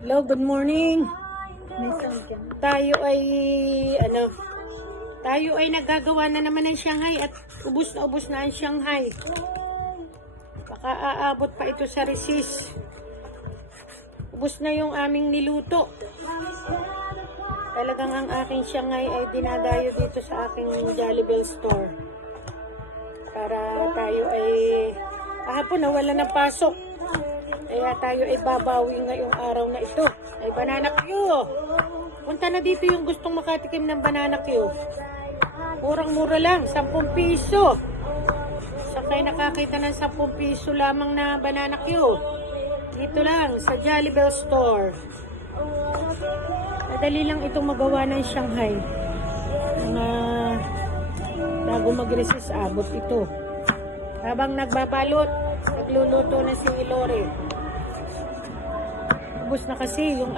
Hello, good morning. Tayo ay nagagawa na naman ng Shanghai at ubos na ang Shanghai. Baka aabot pa ito sa recess. Ubos na yung aming niluto. Talagang ang aking Shanghai ay dinadayo dito sa aking Jollibee store. Para tayo ay kahapon nawala ng pasok. Kaya tayo ay babawi ngayong araw na ito. Ay banana Q. Punta na dito yung gustong makatikim ng banana Q. Murang-mura lang, 10 piso. Sa kayo nakakita ng 10 piso lamang na banana Q. Dito lang sa Jollibee store. Madali lang itong magawa ng Shanghai. Bago mag-recess, abot ito. Habang nagbabalot, nagluluto na si Lore. Ubus na kasi yung